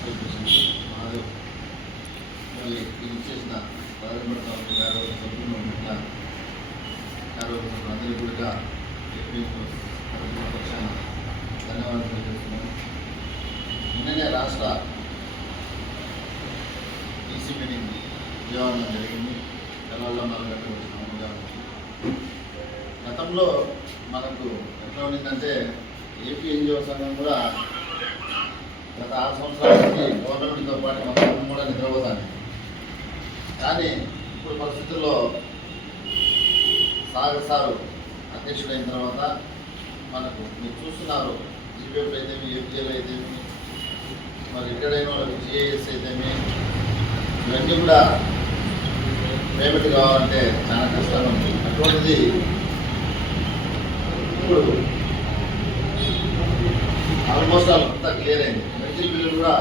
Participate Madhav మళ్ళీ ఇది చేసిన ప్రారంభ కార్యవర్గ సభ్యులు మిగతా కార్యవర్గ సభ్యులు కూడా పక్షాన ధన్యవాదాలు. తెలియజేస్తున్నాను నిన్ననే రాష్ట్ర ఈసీ మీటింగ్ విజయవాడలో జరిగింది తెల్లవారులో నాలుగు గంటలకు గతంలో మనకు ఎట్లా ఉండిందంటే ఏపీ ఎన్జిఓ సంఘం కూడా గత ఆరు సంవత్సరాల నుంచి గవర్నమెంట్తో పాటు మనం కూడా నిద్రపోతాను కానీ ఇప్పుడు పరిస్థితుల్లో సాగర్ సారు అధ్యక్షుడైన తర్వాత మనకు మీరు చూస్తున్నారు జీపీఎఫ్ అయితేమి ఏపీఎల్ అయితేమి మరి రిటైర్డ్ అయిన వాళ్ళకి జిఐఎస్ అయితేమి ఇవన్నీ కూడా పేమెంట్ కావాలంటే చాలా కష్టంగా ఉంది. అటువంటిది ఇప్పుడు ఆల్మోస్ట్ ఆల్ అంతా క్లియర్ అయింది. మెడికల్ బిల్లులు కూడా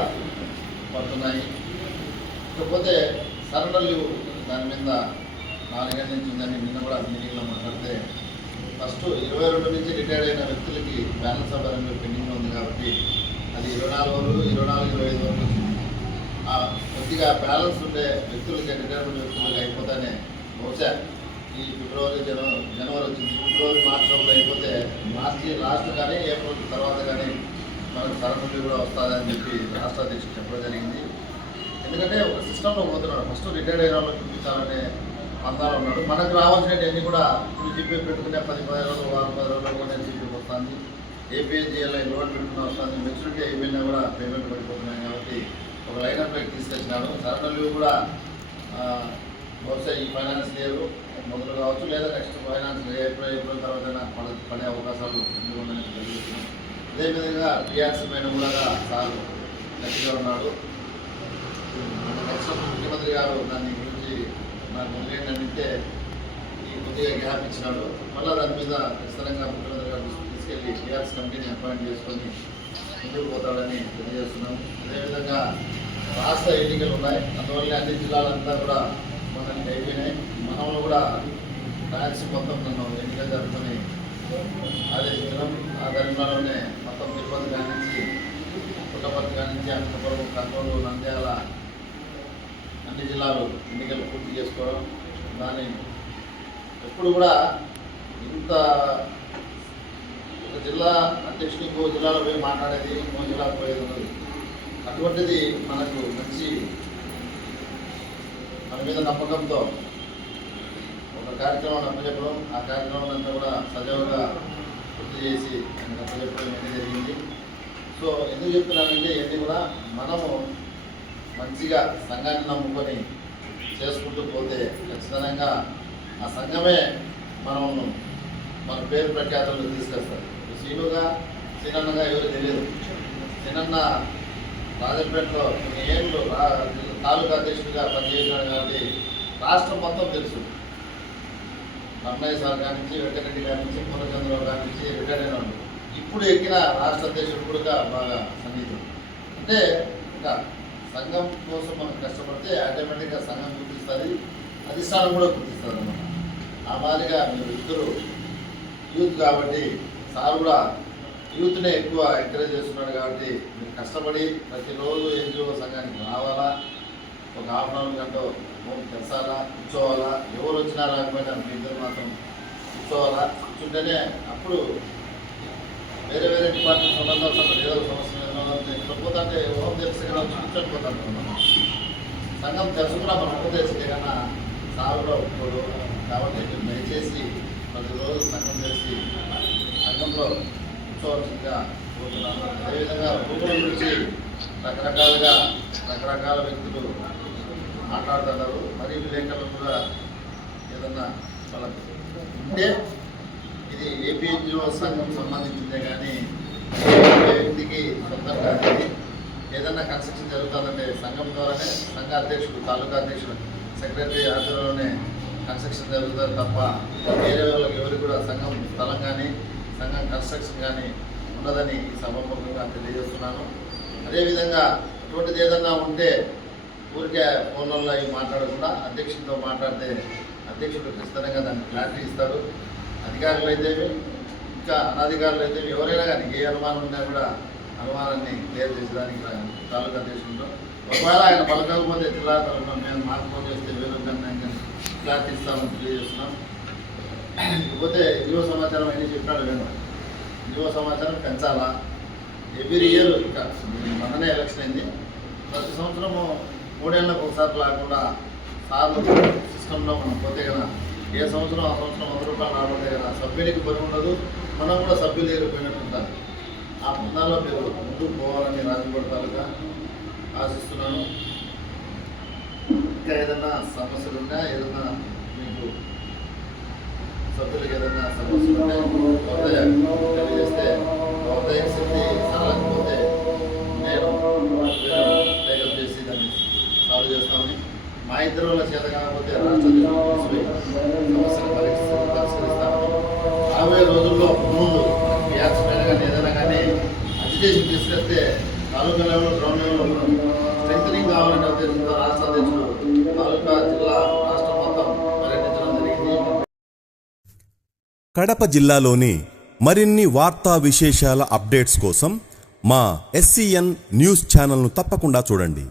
పడుతున్నాయి. ఇకపోతే సరళలు లీవ్ దాని మీద నాలుగేళ్ళ నుంచి ఉందని నిన్న కూడా మీటింగ్లో మాట్లాడితే ఫస్ట్ ఇరవై రెండు నుంచి రిటైర్డ్ అయిన వ్యక్తులకి బ్యాలెన్స్ ఆఫ్ రెవెన్యూ పెండింగ్ ఉంది కాబట్టి అది ఇరవై నాలుగు వరకు ఇరవై నాలుగు ఇరవై ఐదు వరకు ఆ కొద్దిగా బ్యాలెన్స్ ఉండే వ్యక్తులకి రిటైర్మెంట్ వ్యక్తులకి అయిపోతేనే బహుశా ఈ ఫిబ్రవరి జనవరి జనవరి వచ్చింది. ఫిబ్రవరి మార్చి అయిపోతే మార్చి లాస్ట్ కానీ ఏప్రిల్ తర్వాత కానీ మనకు సరఫరా కూడా వస్తుందని చెప్పి రాష్ట్ర అధ్యక్షుడు చెప్పడం జరిగింది. ఎందుకంటే ఒక సిస్టంలో పోతున్నాడు ఫస్ట్ రిటైర్డ్ అయిన వాళ్ళు చూపించాలనే అందాలు ఉన్నాడు. మనకు రావాల్సినవన్నీ కూడా ఇప్పుడు జీపీ పెట్టుకునే పది పది రోజులు వారం పది రోజులు కూడా జీపీ వస్తుంది. ఏపీఎస్జీఎల్ఐ లోన్ పెట్టుకుని వస్తుంది. మెచ్యూరిటీ అయిపోయినా కూడా పేమెంట్ పడిపోతున్నాయి కాబట్టి ఒక లైన్ అప్ తీసుకొచ్చినాడు. సరెండర్ లీవ్ కూడా బహుశా ఈ ఫైనాన్స్ లేరు. మొదలు కావచ్చు. లేదా నెక్స్ట్ ఫైనాన్స్ ఏప్రిల్ ఏప్రిల్ తర్వాత పడే పడే అవకాశాలు ఎందుకు ఉన్నాయని తెలియజేస్తున్నాం అదేవిధంగా టీఆర్ఎస్ మేడం కూడా సార్ గట్టిగా ఉన్నాడు. నెక్స్ట్ ముఖ్యమంత్రి గారు దాన్ని గురించి నాకు మొదలైందంటే ఈ కొద్దిగా గ్యాప్ ఇచ్చినాడు. మళ్ళీ దాని మీద ఖచ్చితంగా ముఖ్యమంత్రి గారు తీసుకెళ్ళి టీఆర్ఎస్ కమిటీని అపాయింట్ చేసుకొని ముందుకు పోతాడని తెలియజేస్తున్నాం. అదేవిధంగా రాష్ట్ర ఎన్నికలు ఉన్నాయి. అందువల్ల అన్ని జిల్లాలంతా కూడా మనకి అయిపోయినాయి. మనంలో కూడా రాయలసీమ మొత్తం నన్ను ఎన్నికలు జరుపుకొని దాన్ని ఎప్పుడు కూడా ఇంత ఒక జిల్లా అధ్యక్షుడు ఇంకో జిల్లాలో పోయి మాట్లాడేది ఇంకో జిల్లాకు పోయేది ఉన్నది అటువంటిది మనకు మంచి మన మీద నమ్మకంతో ఒక కార్యక్రమాన్ని అప్పచెప్పడం ఆ కార్యక్రమం అంతా కూడా సజావుగా పూర్తి చేసి ఆయనకు అప్పచెప్పడం అనేది జరిగింది. సో ఎందుకు చెప్తున్నానంటే ఇవన్నీ కూడా మనము మంచిగా సంఘాన్ని నమ్ముకొని చేసుకుంటూ పోతే ఖచ్చితంగా ఆ సంఘమే మనం మన పేరు ప్రఖ్యాతులు తీసుకొస్తారు సీనుగా చిన్నగా ఎవరు తెలియదు. చిన్న రాజంపేటలో కొన్ని ఏళ్ళు తాలూకా అధ్యక్షుడిగా పనిచేసినాడు కాబట్టి రాష్ట్రం మొత్తం తెలుసు. అన్నయ్య సార్ గారి నుంచి వెంకటరెడ్డి గారి నుంచి పూర్ణచంద్రరావు గారి నుంచి రిటైర్ అయిన ఇప్పుడు ఎక్కిన రాష్ట్ర అధ్యక్షుడు కూడా బాగా సన్నిహితుడు. అంటే ఇంకా సంఘం కోసం మనం కష్టపడితే ఆటోమేటిక్గా సంఘం గుర్తిస్తుంది అధిష్టానం కూడా గుర్తిస్తుంది అన్నమాట. ఆ మాదిరిగా మీరు ఇద్దరు యూత్ కాబట్టి సార్ కూడా యూత్నే ఎక్కువ ఎంకరేజ్ చేస్తున్నాడు కాబట్టి మీరు కష్టపడి ప్రతిరోజు ఎన్జిఓ సంఘానికి రావాలా? ఒక హాఫ్ అన్ అవర్ గంట హోమ్ కూర్చోవాలా? ఎవరు వచ్చినా రాకపోయినా మీ ఇద్దరు మాత్రం కూర్చోవాలా? కూర్చుంటేనే అప్పుడు వేరే వేరే డిపార్ట్మెంట్ ఉన్నంత ఏదో సమస్య ఇక్కడ పోతుంటే హోమ్ తెలిసి కదా సంఘం తెలుసుకున్నా మనం ఉపదేశిస్తే కన్నా సాగులో ఒప్పుకోడు కాబట్టి దయచేసి దయచేసి ప్రతిరోజు సంఘం చేసి సంఘంలో కూర్చోవలసిందిగా కోరుతున్నాను అదేవిధంగా భూముల గురించి రకరకాలుగా రకరకాల వ్యక్తులు మాట్లాడుతున్నారు మరి విలేకరులు కూడా ఏదన్నా వాళ్ళకి ఉంటే ఇది ఏపీఎన్జిఓ సంఘం సంబంధించిందే కానీ ఏ వ్యక్తికి సొంతం కాదు ఇది. జరుగుతుందండి జరుగుతుందంటే సంఘం ద్వారానే సంఘ అధ్యక్షుడు తాలూకా అధ్యక్షుడు సెక్రటరీ ఆధ్వర్యంలోనే కన్స్ట్రక్షన్ జరుగుతుంది తప్ప వేరే వాళ్ళకి ఎవరికి కూడా సంఘం స్థలం కానీ సంఘం కన్స్ట్రక్షన్ కానీ ఉండదని ఈ సభాముఖంగా తెలియజేస్తున్నాను. అదేవిధంగా ఇటువంటిది ఏదన్నా ఉంటే ఊరికే ఫోన్లలో అవి మాట్లాడకుండా అధ్యక్షుడితో మాట్లాడితే అధ్యక్షుడు ఖచ్చితంగా దాన్ని క్లారిటీ ఇస్తాడు. అధికారులు అయితే ఇంకా అనధికారులు అయితే ఎవరైనా కానీ ఏ అనుమానం ఉన్నా కూడా అనుమానాన్ని క్లియర్ చేసేదానికి రా- తాలూకా అధ్యక్షుడు ఒకవేళ ఆయన పలకకపోతే జిల్లా తరఫున మేము మాకు ఫోన్ చేస్తే వేరే క్లారిటీ ఇస్తామని తెలియజేస్తున్నాం. ఇకపోతే యువ సమాచారం అన్ని చెప్పినాడు నేను యువ సమాచారం పెంచాలా? ఎవ్రీ ఇయర్ ఇంకా మొన్ననే ఎలక్షన్ అయింది. ప్రతి సంవత్సరము మూడేళ్ళకు ఒకసారి లేకుండా సార్లు సిస్టంలో మనం పోతే కదా ఏ సంవత్సరం ఆ సంవత్సరం వంద రూపాయలు రాబడితే కదా సభ్యునికి పని ఉండదు మనం కూడా సభ్యులు ఎగిరిపోయినట్టు ఉంటారు. ఆ పందాల్లో మీరు ముందుకు పోవాలని రాజపడతారుగా ఆశిస్తున్నాను. ఇంకా ఏదైనా సమస్యలు ఉన్నా ఏదైనా మీకు సభ్యులకు ఏదైనా సమస్యలు ఉంటే తెలియజేస్తే హృదయ శక్తి సరళకపోతే నేను టేకప్ చేసి దాన్ని సాల్వ్ చేస్తామని మా ఇద్దరు చేత కాకపోతే రాష్ట్ర పరిస్థితులు పరిష్కరి పరిష్కరిస్తామని. రాబోయే రోజుల్లో ముందు గ్యాస్ మీద ఎడ్యుకేషన్ ఏదైనా తీసుకెళ్తే తాలూకా లెవెల్ గ్రౌండ్ లెవెల్లో స్ట్రెంగ్ కావాలంటే ఉద్దేశంతో రాష్ట్ర అధ్యక్షుడు తాలూకా జిల్లా రాష్ట్రం మొత్తం పర్యటించడం జరిగింది. కడప జిల్లాలోని మరిన్ని వార్తా విశేషాల అప్డేట్స్ కోసం మా ఎస్సీఎన్ న్యూస్ ఛానల్ను తప్పకుండా చూడండి.